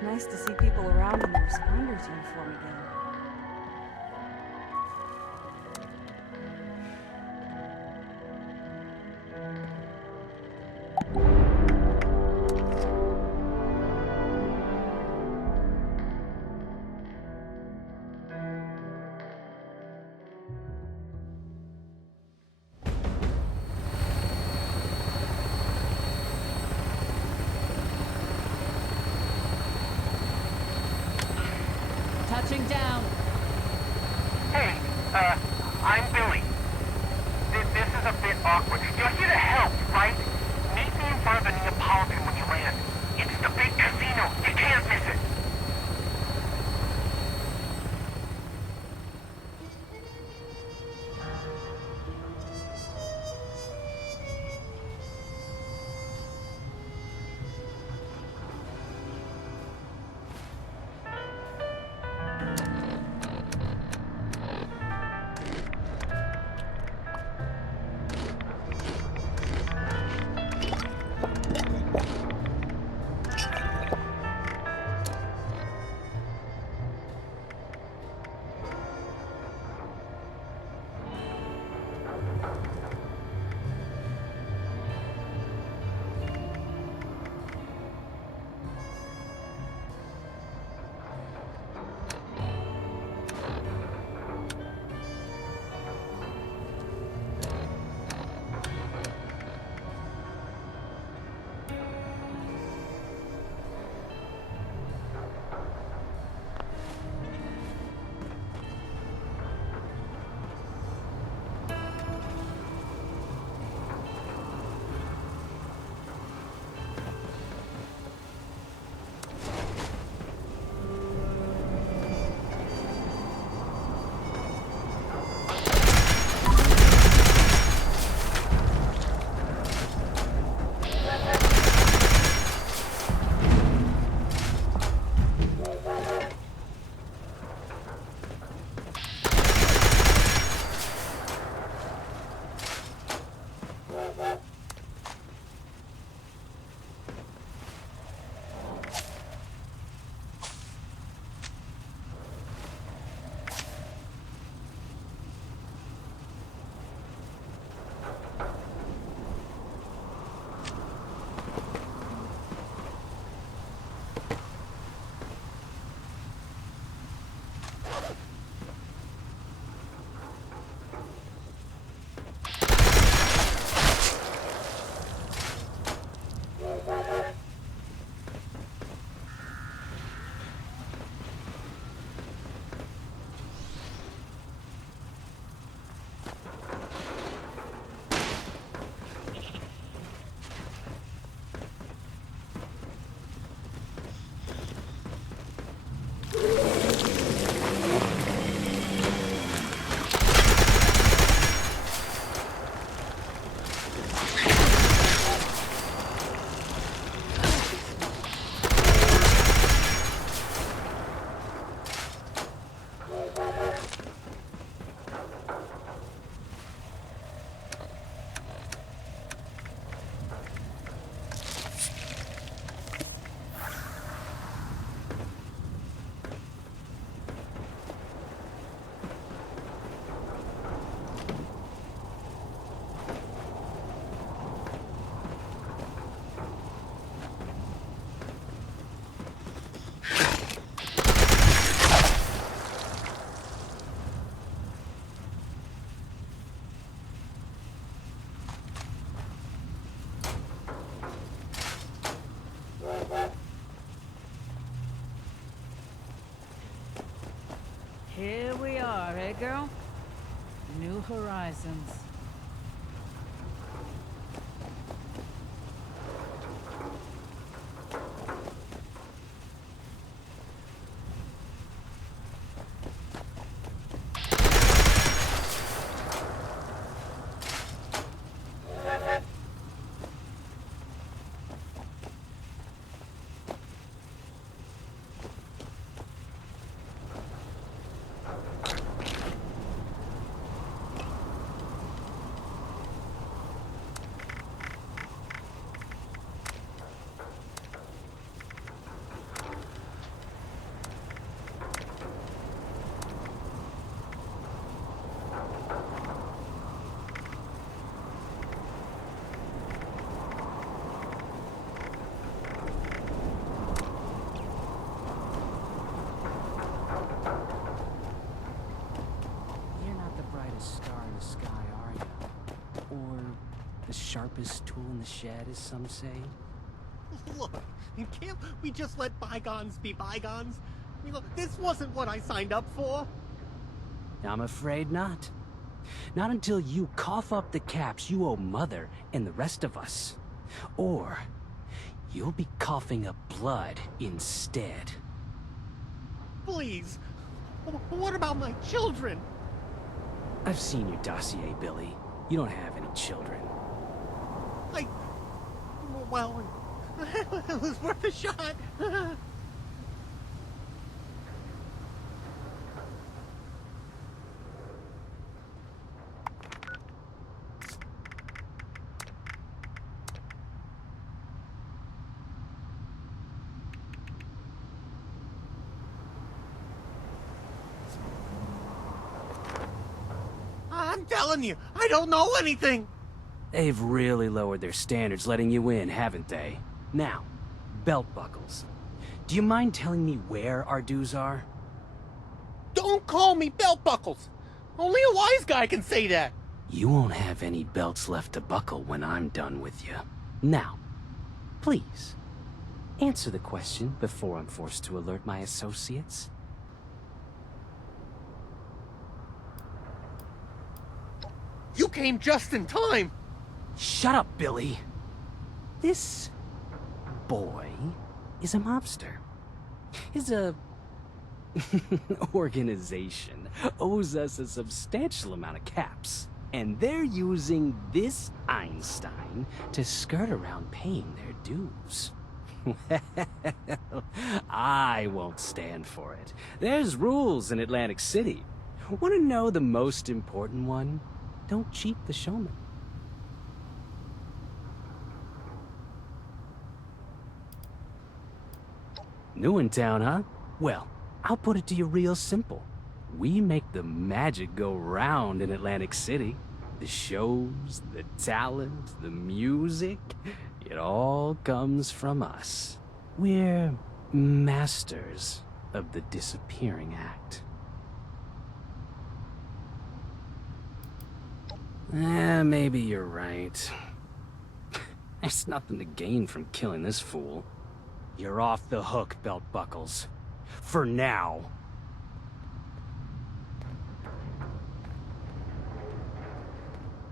It's nice to see people around in the responders uniform again. Touching down. Hey, I'm Billy. This is a bit awkward. You're here to help, right? Meet me in front of the Neapolitan when you land. It's the big casino. You can't miss it. Here we are, eh, girl? New horizons. The sharpest tool in the shed, as some say. Look, can't we just let bygones be bygones? I mean, look, this wasn't what I signed up for. I'm afraid not. Not until you cough up the caps you owe Mother and the rest of us. Or you'll be coughing up blood instead. Please. What about my children? I've seen your dossier, Billy. You don't have any children. Well, it was worth a shot. I'm telling you, I don't know anything. They've really lowered their standards letting you in, haven't they? Now, belt buckles. Do you mind telling me where our dues are? Don't call me belt buckles. Only a wise guy can say that. You won't have any belts left to buckle when I'm done with you. Now, please, answer the question before I'm forced to alert my associates. You came just in time. Shut up, Billy. This boy is a mobster. His organization owes us a substantial amount of caps, and they're using this Einstein to skirt around paying their dues. Well, I won't stand for it. There's rules in Atlantic City. Want to know the most important one? Don't cheat the showman. New in town, huh? Well, I'll put it to you real simple. We make the magic go round in Atlantic City. The shows, the talent, the music, it all comes from us. We're masters of the disappearing act. Maybe you're right. There's nothing to gain from killing this fool. You're off the hook, belt buckles. For now.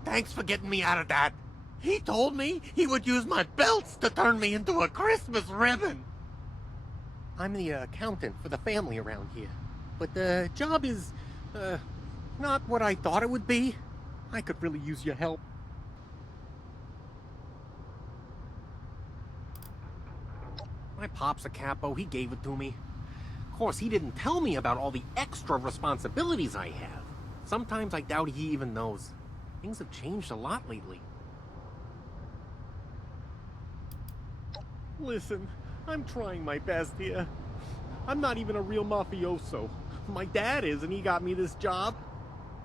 Thanks for getting me out of that. He told me he would use my belts to turn me into a Christmas ribbon. I'm the accountant for the family around here. But the job is, not what I thought it would be. I could really use your help. My pop's a capo, he gave it to me. Of course, he didn't tell me about all the extra responsibilities I have. Sometimes I doubt he even knows. Things have changed a lot lately. Listen, I'm trying my best here. I'm not even a real mafioso. My dad is, and he got me this job.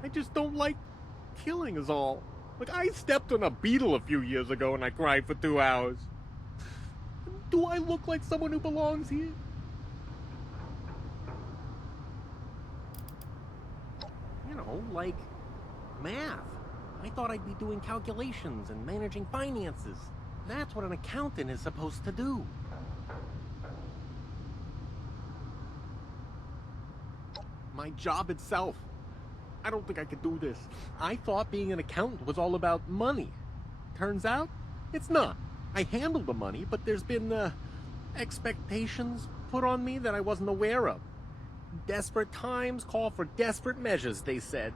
I just don't like killing is all. Like, I stepped on a beetle a few years ago and I cried for 2 hours. Do I look like someone who belongs here? You know, like math. I thought I'd be doing calculations and managing finances. That's what an accountant is supposed to do. My job itself. I don't think I could do this. I thought being an accountant was all about money. Turns out, it's not. I handle the money, but there's been, expectations put on me that I wasn't aware of. Desperate times call for desperate measures, they said.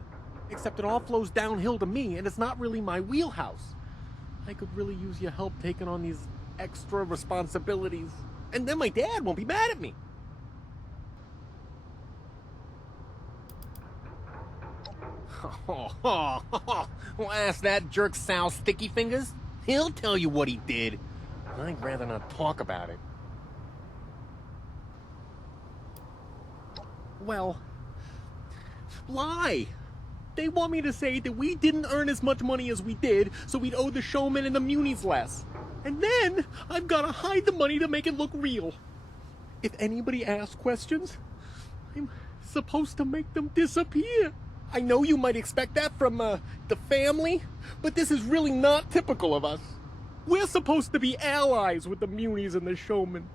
Except it all flows downhill to me, and it's not really my wheelhouse. I could really use your help taking on these extra responsibilities. And then my dad won't be mad at me. Well, ask that jerk Sal Sticky Fingers. He'll tell you what he did. I'd rather not talk about it. Well, lie. They want me to say that we didn't earn as much money as we did, so we'd owe the showman and the munis less. And then I've got to hide the money to make it look real. If anybody asks questions, I'm supposed to make them disappear. I know you might expect that from, the family, but this is really not typical of us. We're supposed to be allies with the Munies and the Showmen.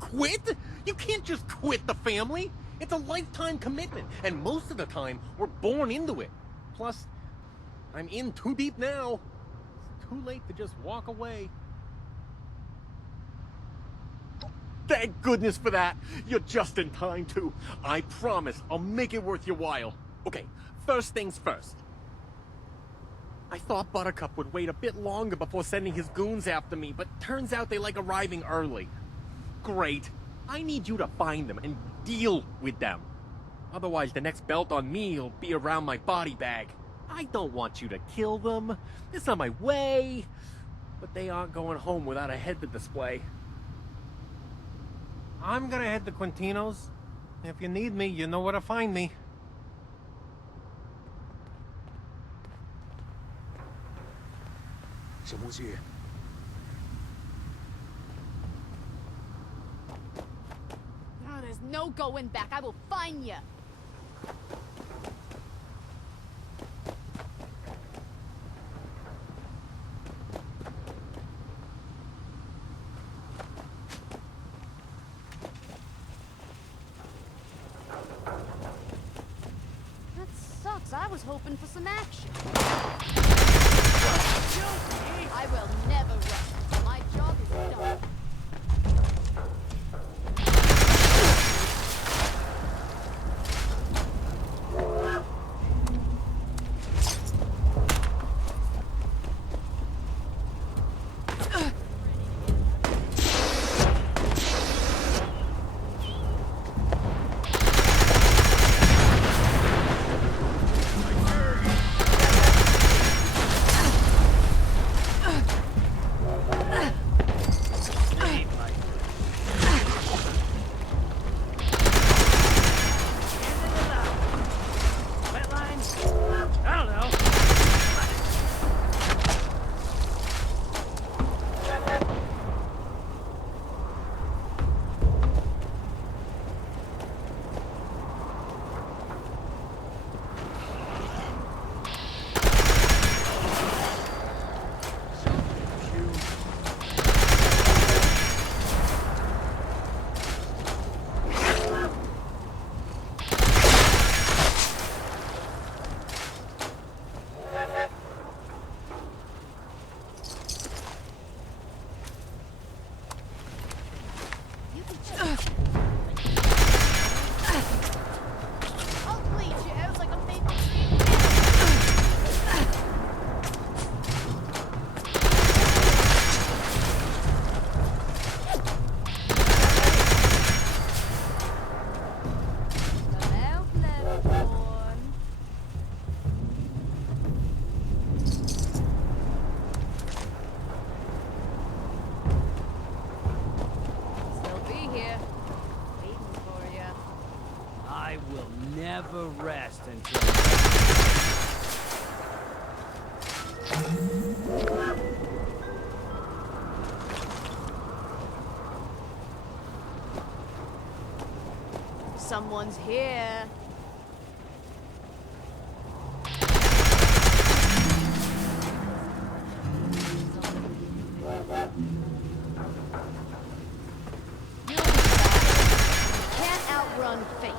Quit? You can't just quit the family. It's a lifetime commitment, and most of the time, we're born into it. Plus, I'm in too deep now. It's too late to just walk away. Thank goodness for that. You're just in time, too. I promise I'll make it worth your while. Okay, first things first. I thought Buttercup would wait a bit longer before sending his goons after me, but turns out they like arriving early. Great. I need you to find them and deal with them. Otherwise, the next belt on me will be around my body bag. I don't want you to kill them. It's not my way. But they aren't going home without a head to display. I'm gonna head to Quintino's. If you need me, you know where to find me. Someone's here. Oh, there's no going back. I will find you. That sucks. I was hoping for some action. I will never rest until my job is done. Never rest until... Someone's here. Can't outrun fate.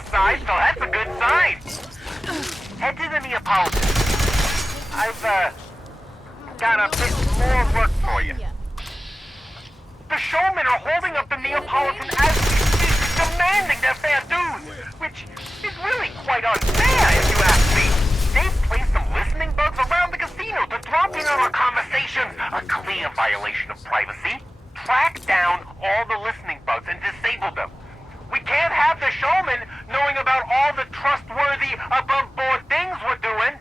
outside, so that's a good sign. Head to the Neapolitan. I've, got a bit more work for you. The showmen are holding up the Neapolitan as we speak, demanding their fair dues, which is really quite unfair, if you ask me. They've placed some listening bugs around the casino to drop in on our conversations, a clear violation of privacy. Track down all the listening bugs and disable them. We can't have the showmen knowing about all the trustworthy, above-board things we're doing.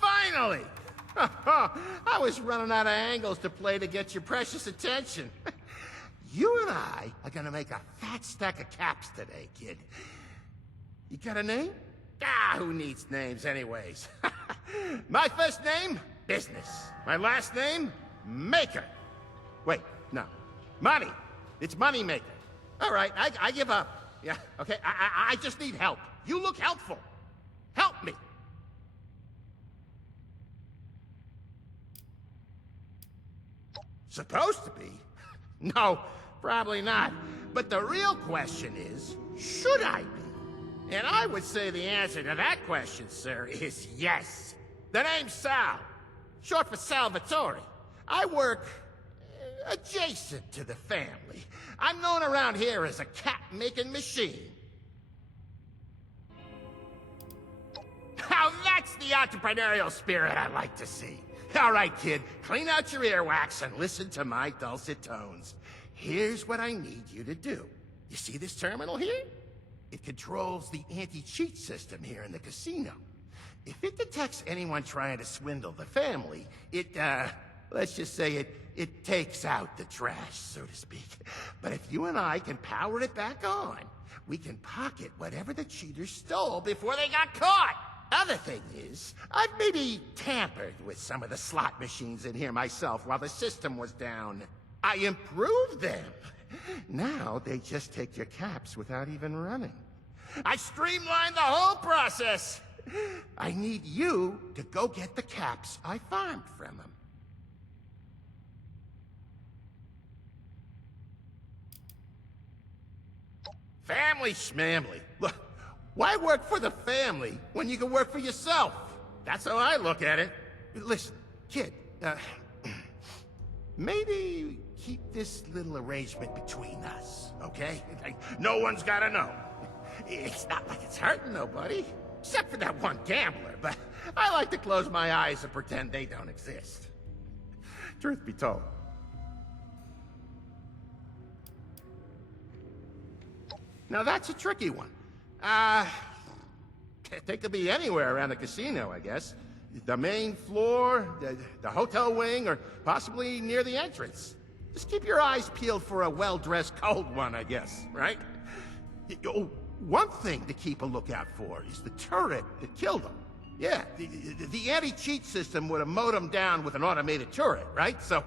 Finally! I was running out of angles to play to get your precious attention. You and I are gonna make a fat stack of caps today, kid. You got a name? Ah, who needs names anyways? My first name? Business. My last name? Maker. Wait, no. Money. It's Money Maker. All right, I give up. Yeah, okay, I just need help. You look helpful. Help me. Supposed to be? No, probably not. But the real question is, should I be? And I would say the answer to that question, sir, is yes. The name's Sal, short for Salvatore. I work adjacent to the family. I'm known around here as a cap-making machine. Now that's the entrepreneurial spirit I like to see. All right, kid, clean out your earwax and listen to my dulcet tones. Here's what I need you to do. You see this terminal here? It controls the anti-cheat system here in the casino. If it detects anyone trying to swindle the family, let's just say it takes out the trash, so to speak. But if you and I can power it back on, we can pocket whatever the cheaters stole before they got caught. Other thing is, I've maybe tampered with some of the slot machines in here myself while the system was down. I improved them. Now they just take your caps without even running. I streamlined the whole process. I need you to go get the caps I farmed from them. Family schmamly. Look, why work for the family when you can work for yourself? That's how I look at it. Listen, kid, maybe keep this little arrangement between us, okay? Like, no one's gotta know. It's not like it's hurting nobody, except for that one gambler, but I like to close my eyes and pretend they don't exist. Truth be told. Now that's a tricky one. They could be anywhere around the casino, I guess. The main floor, the hotel wing, or possibly near the entrance. Just keep your eyes peeled for a well-dressed cold one, I guess, right? Oh, one thing to keep a lookout for is the turret that killed him. Yeah, the anti-cheat system would have mowed him down with an automated turret, right? So,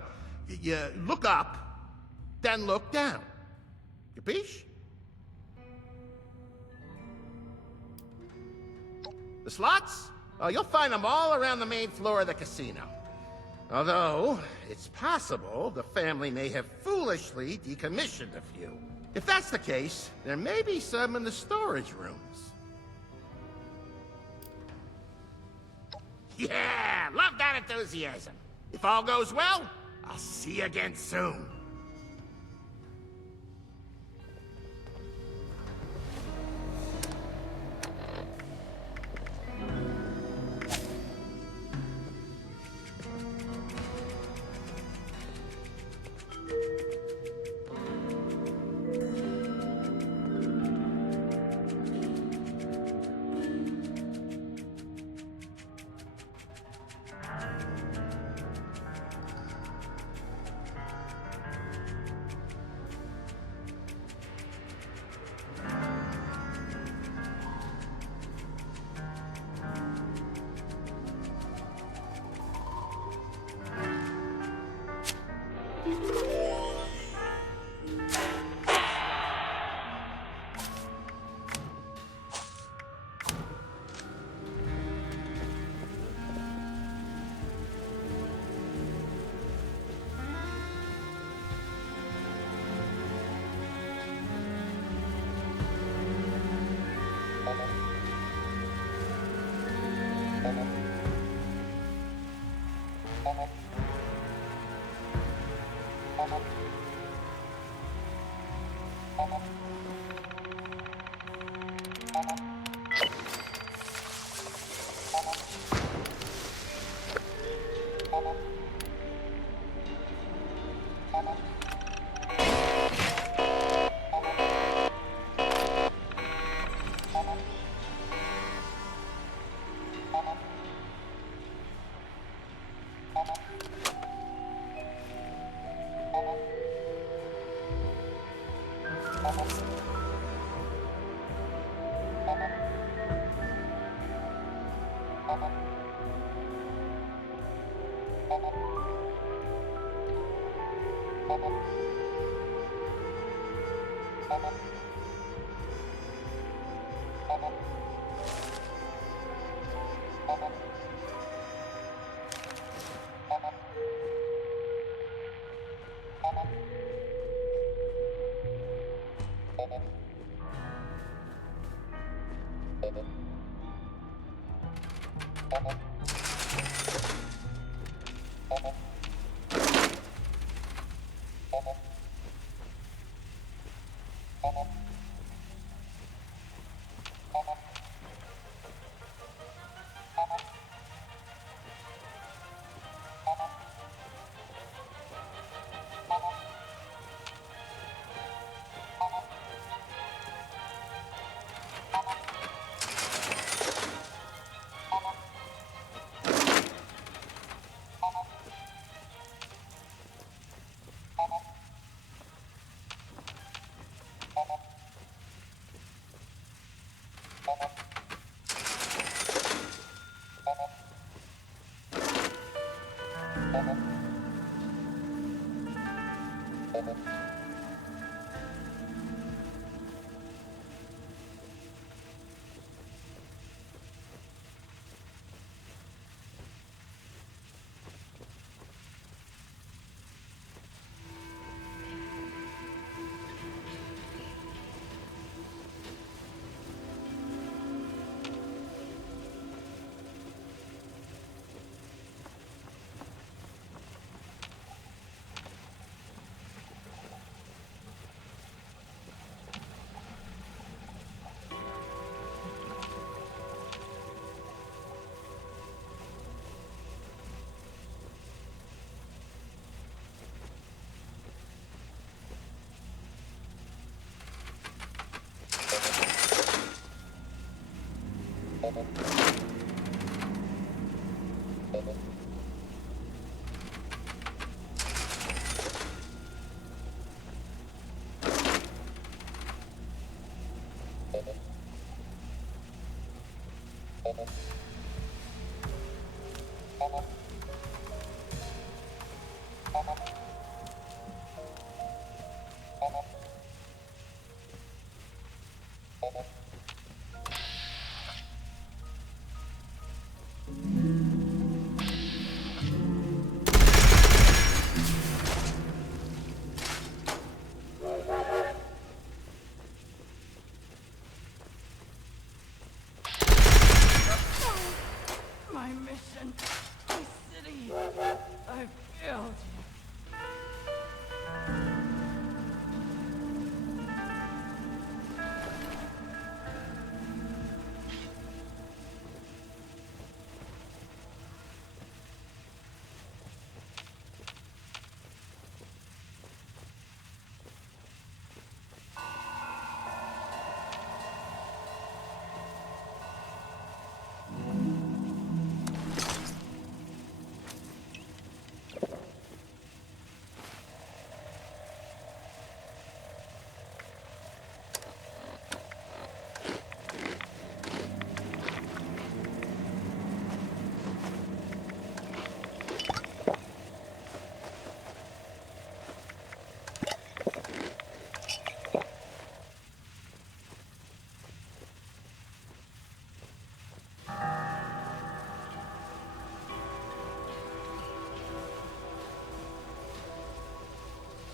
you look up, then look down. Capiche? The slots? Oh, you'll find them all around the main floor of the casino. Although, it's possible the family may have foolishly decommissioned a few. If that's the case, there may be some in the storage rooms. Yeah, love that enthusiasm. If all goes well, I'll see you again soon.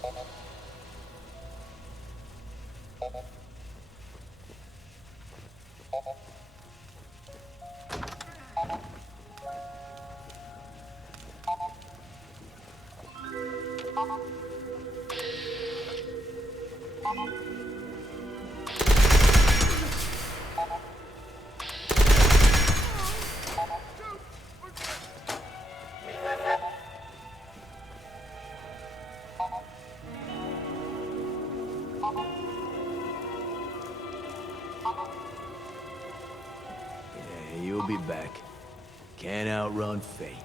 Yeah, you'll be back. Can't outrun fate.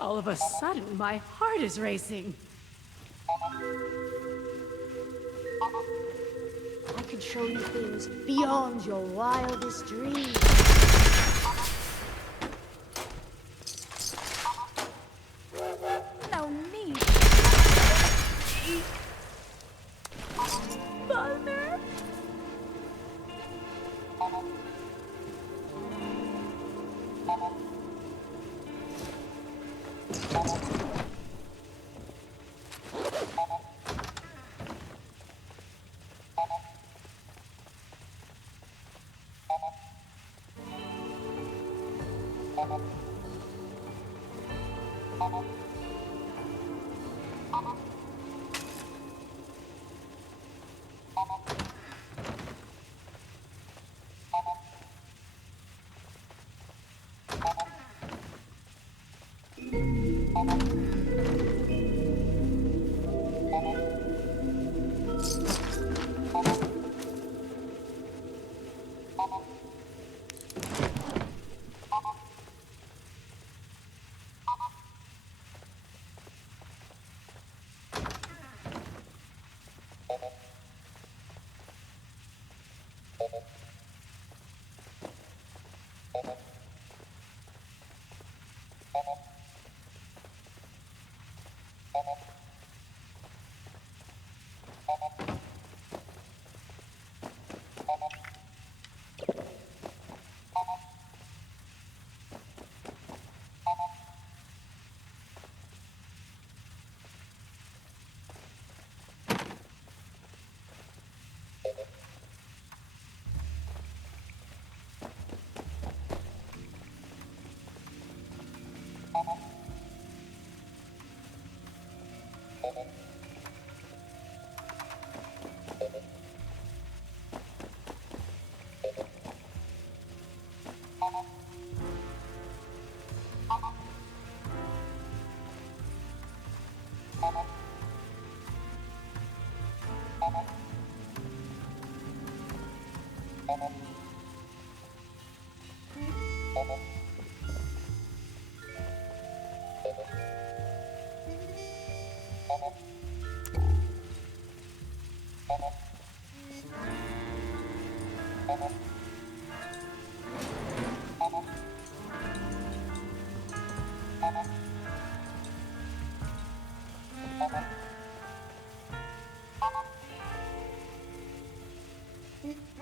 All of a sudden, my heart is racing. I could show you things beyond your wildest dreams. No need. Mother.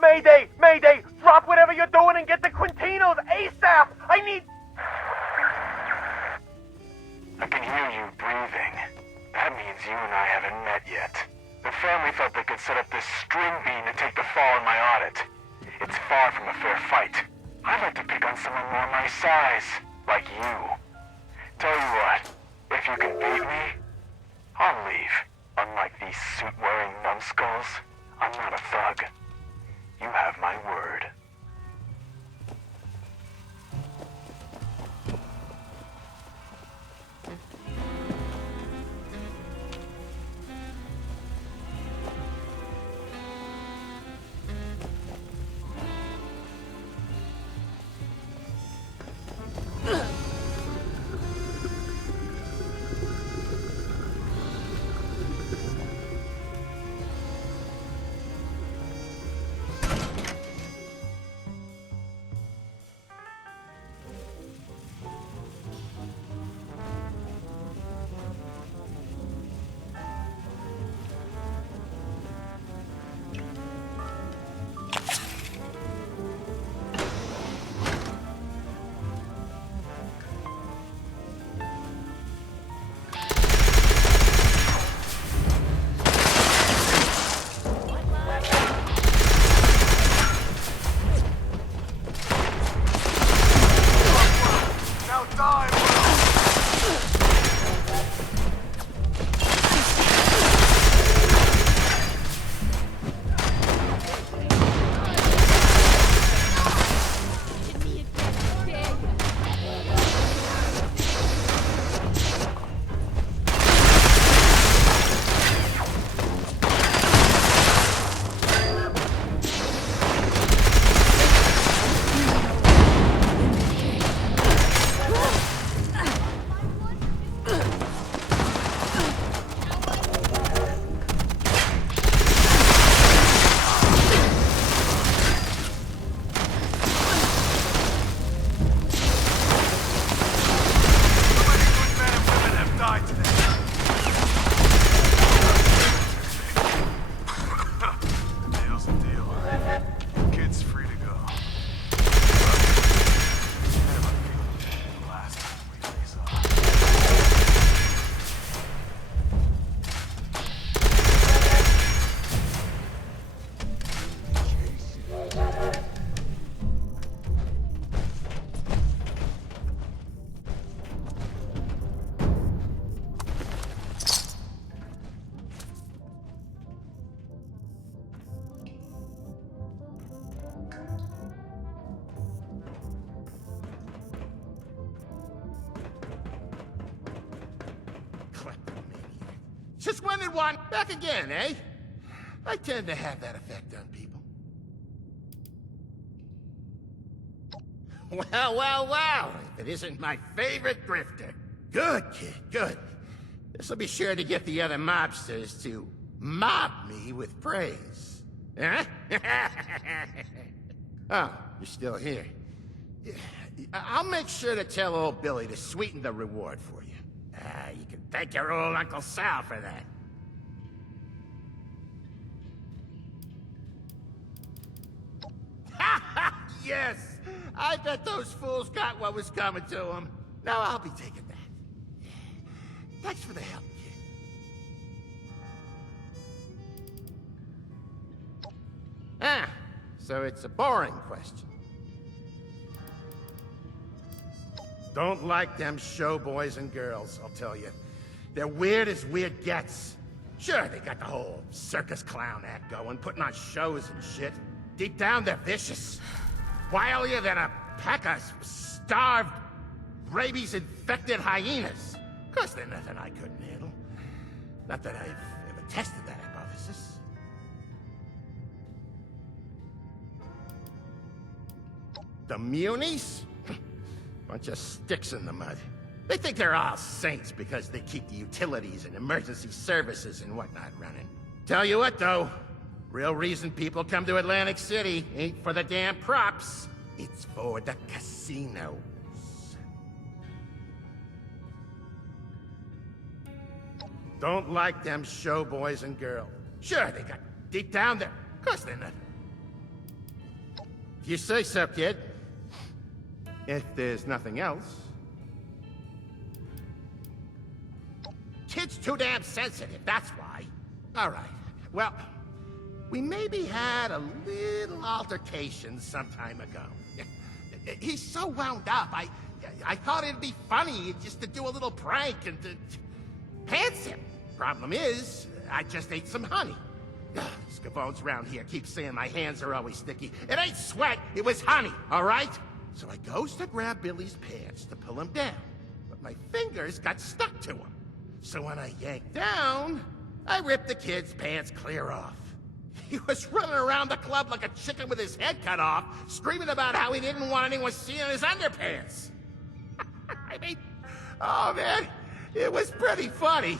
Mayday! Mayday! Drop whatever you're doing and get to Quintino's ASAP! I need... I can hear you breathing. That means you and I haven't met yet. The family thought they could set up this string bean to take the fall in my audit. It's far from a fair fight. I'd like to pick on someone more my size, like you. Tell you what, if you can beat me, I'll leave. Unlike these suit-wearing numbskulls, I'm not a thug. You have my word. Just when it one back again, eh? I tend to have that effect on people. Well, if it isn't my favorite grifter. Good, kid, good. This'll be sure to get the other mobsters to mob me with praise. Huh? Oh, you're still here. I'll make sure to tell old Billy to sweeten the reward for you. You can thank your old Uncle Sal for that. Yes! I bet those fools got what was coming to them. Now I'll be taking that. Thanks for the help, kid. So it's a boring question. Don't like them show boys and girls, I'll tell you. They're weird as weird gets. Sure, they got the whole circus clown act going, putting on shows and shit. Deep down, they're vicious. Wilier than a pack of starved, rabies-infected hyenas. Of course, they're nothing I couldn't handle. Not that I've ever tested that hypothesis. The Munies? Bunch of sticks in the mud. They think they're all saints because they keep the utilities and emergency services and whatnot running. Tell you what, though. Real reason people come to Atlantic City ain't for the damn props. It's for the casinos. Don't like them show boys and girls. Sure, they got deep down there. Of course they're not. If you say so, kid. If there's nothing else. Kid's too damn sensitive, that's why. All right. Well, we maybe had a little altercation some time ago. He's so wound up, I thought it'd be funny just to do a little prank and to pants him. Problem is, I just ate some honey. These gavones around here keep saying my hands are always sticky. It ain't sweat, it was honey, all right? So I goes to grab Billy's pants to pull him down, but my fingers got stuck to him. So when I yanked down, I ripped the kid's pants clear off. He was running around the club like a chicken with his head cut off, screaming about how he didn't want anyone seeing his underpants. I mean, oh man, it was pretty funny.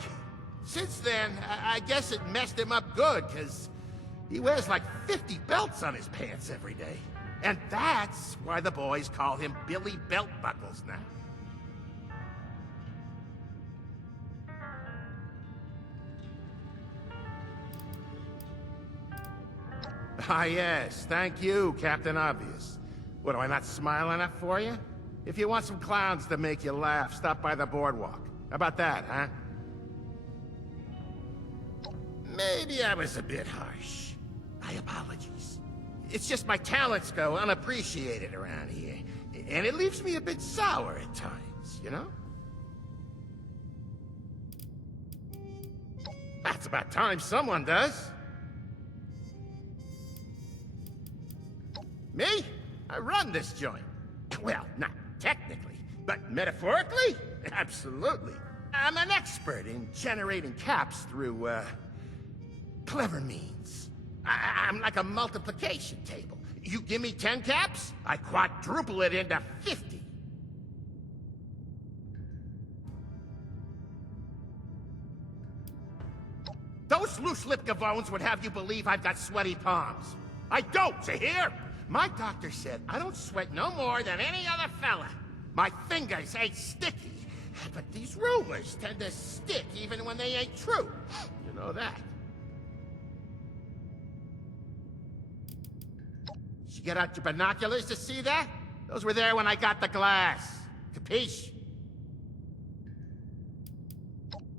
Since then, I guess it messed him up good, because he wears like 50 belts on his pants every day. And that's why the boys call him Billy Belt Buckles now. Ah, yes. Thank you, Captain Obvious. What, do I not smile enough for you? If you want some clowns to make you laugh, stop by the boardwalk. How about that, huh? Maybe I was a bit harsh. My apologies. It's just my talents go unappreciated around here. And it leaves me a bit sour at times, you know? That's about time someone does. Me? I run this joint. Well, not technically, but metaphorically? Absolutely. I'm an expert in generating caps through, clever means. I'm like a multiplication table. You give me 10 caps, I quadruple it into 50. Those loose-lipped gavones would have you believe I've got sweaty palms. I don't, you hear? My doctor said I don't sweat no more than any other fella. My fingers ain't sticky, but these rumors tend to stick even when they ain't true. You know that. Did you get out your binoculars to see that? Those were there when I got the glass. Capiche?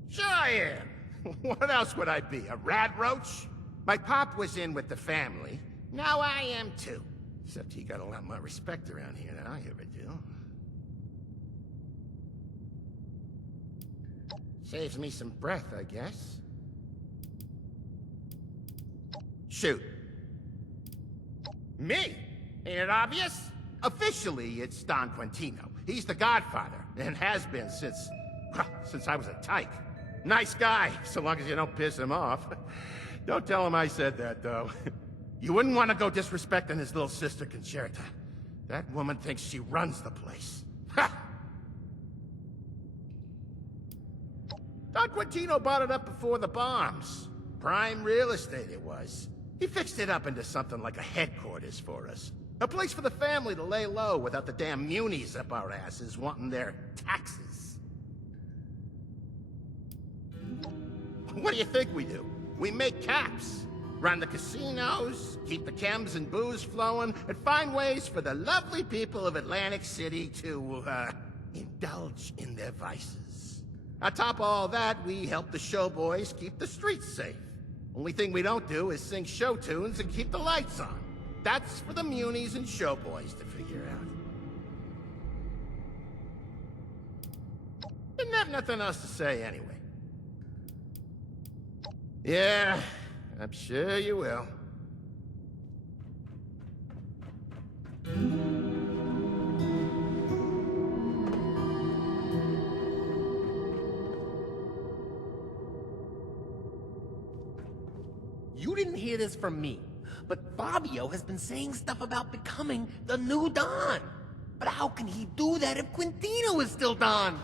Sure I am. What else would I be, a rad roach? My pop was in with the family. Now I am too. Except he got a lot more respect around here than I ever do. Saves me some breath, I guess. Shoot. Me? Ain't it obvious? Officially, it's Don Quintino. He's the godfather, and has been since I was a tyke. Nice guy, so long as you don't piss him off. Don't tell him I said that, though. You wouldn't want to go disrespecting his little sister, Concerta. That woman thinks she runs the place. Ha! Don Quintino bought it up before the bombs. Prime real estate it was. He fixed it up into something like a headquarters for us. A place for the family to lay low without the damn Munies up our asses wanting their taxes. What do you think we do? We make caps. Run the casinos, keep the chems and booze flowing, and find ways for the lovely people of Atlantic City to, indulge in their vices. On top of all that, we help the showboys keep the streets safe. Only thing we don't do is sing show tunes and keep the lights on. That's for the Munies and showboys to figure out. Didn't have nothing else to say anyway. Yeah, I'm sure you will. You didn't hear this from me, but Fabio has been saying stuff about becoming the new Don. But how can he do that if Quintino is still Don?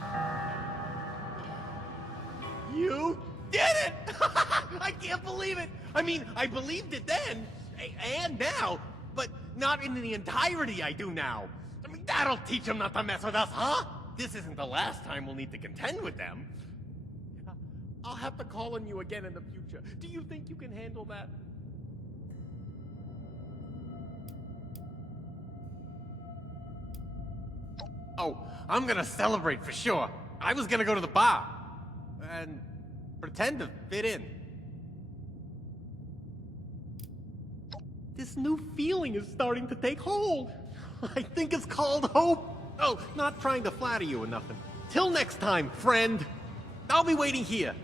You did it! I can't believe it! I mean, I believed it then, and now, but not in the entirety I do now. I mean, that'll teach them not to mess with us, huh? This isn't the last time we'll need to contend with them. I'll have to call on you again in the future. Do you think you can handle that? Oh, I'm gonna celebrate for sure. I was gonna go to the bar and pretend to fit in. This new feeling is starting to take hold. I think it's called hope. Oh, not trying to flatter you or nothing. Till next time, friend. I'll be waiting here.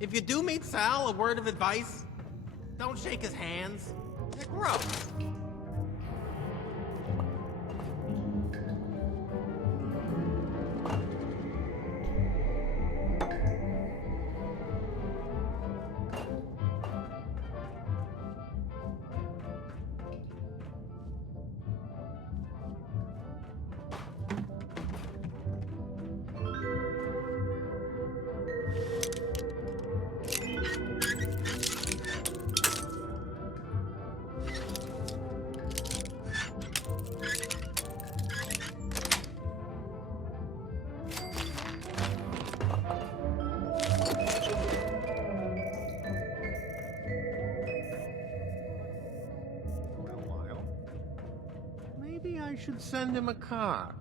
If you do meet Sal, a word of advice, don't shake his hands. They're gross. Maybe I should send him a car.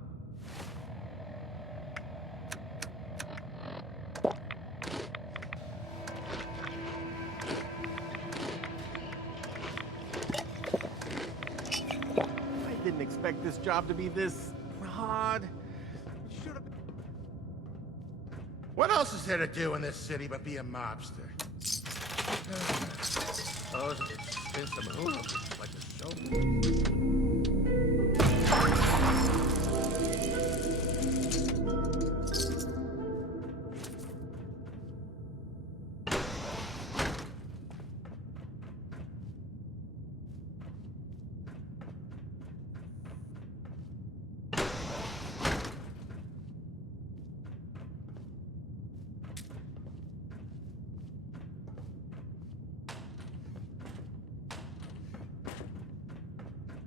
I didn't expect this job to be this hard. Should have been. What else is there to do in this city but be a mobster? Suppose I could spin some hoops like a show.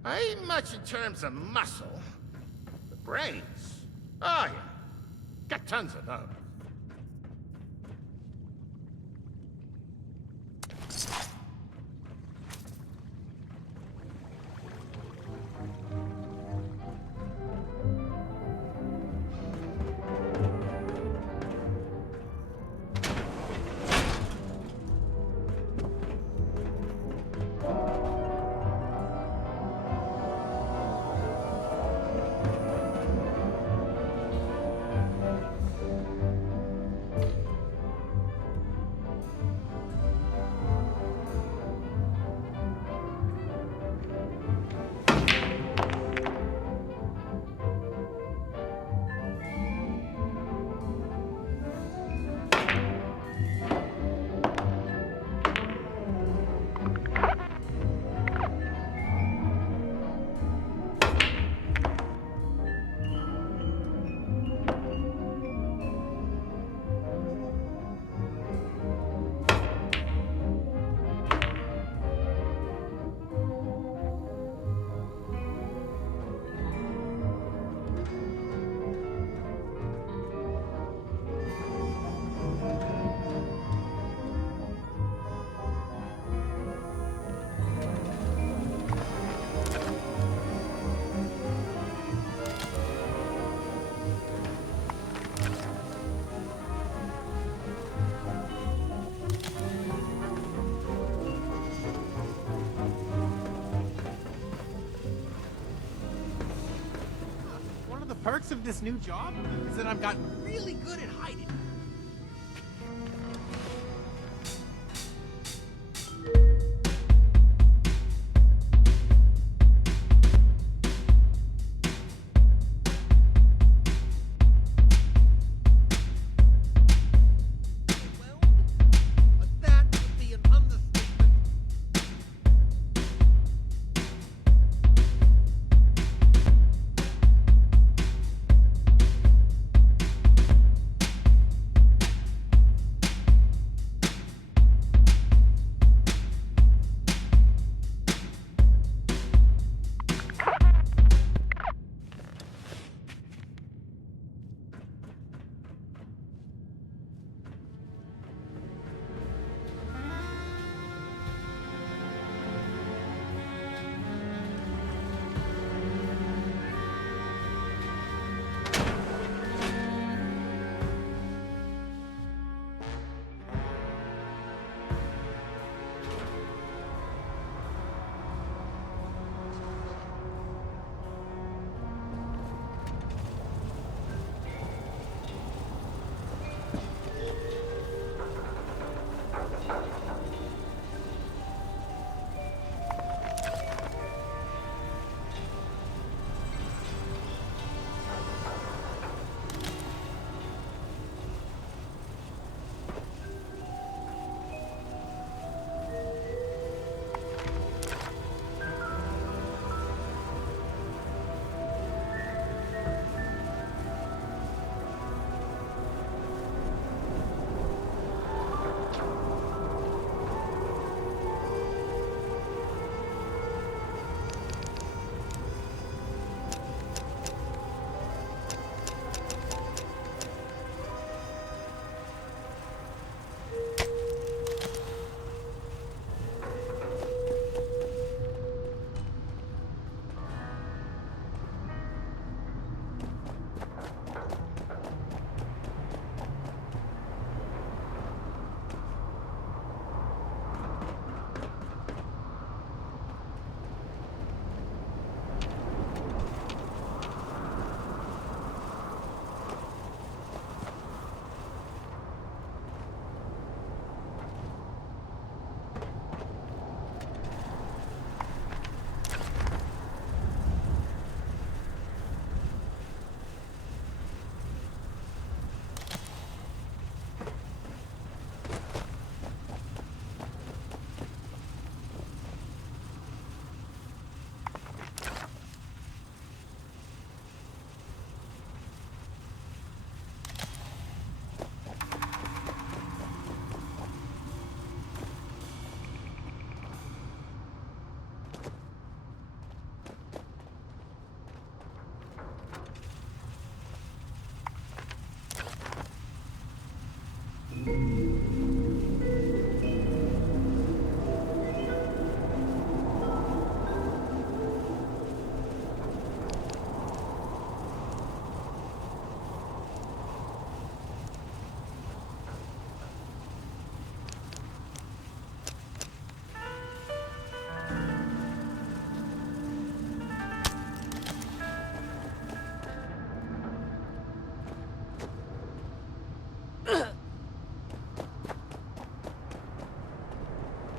I ain't much in terms of muscle. The brains. Oh, yeah. Got tons of those. perks of this new job is that I've gotten really good at hiding. But that would be an understatement.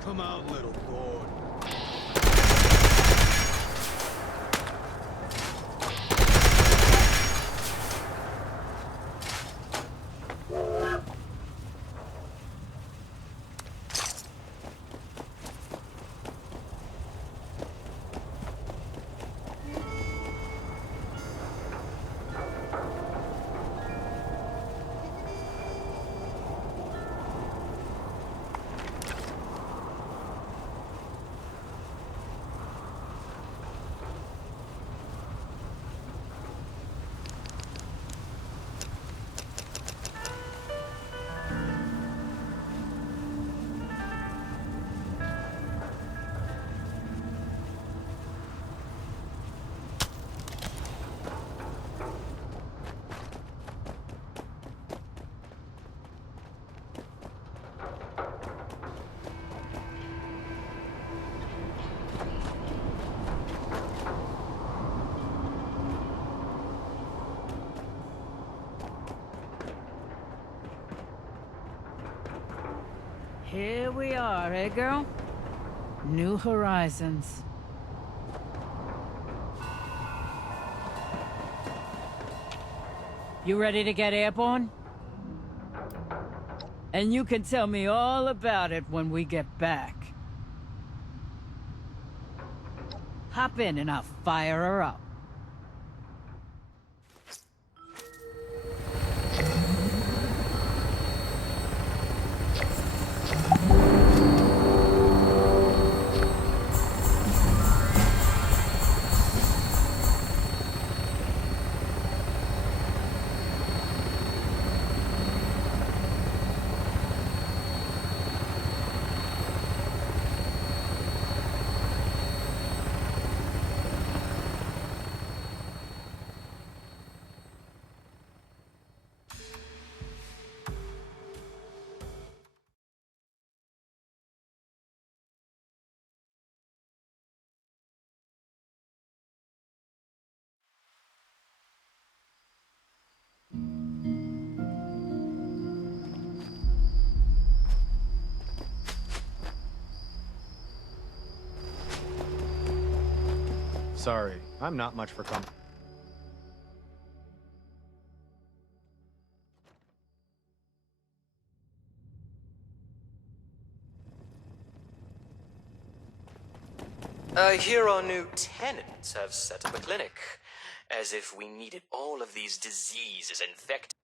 Come out, little boy. Here we are, eh, girl? New horizons. You ready to get airborne? And you can tell me all about it when we get back. Hop in and I'll fire her up. Sorry, I'm not much for company. I hear our new tenants have set up a clinic. As if we needed all of these diseases infected.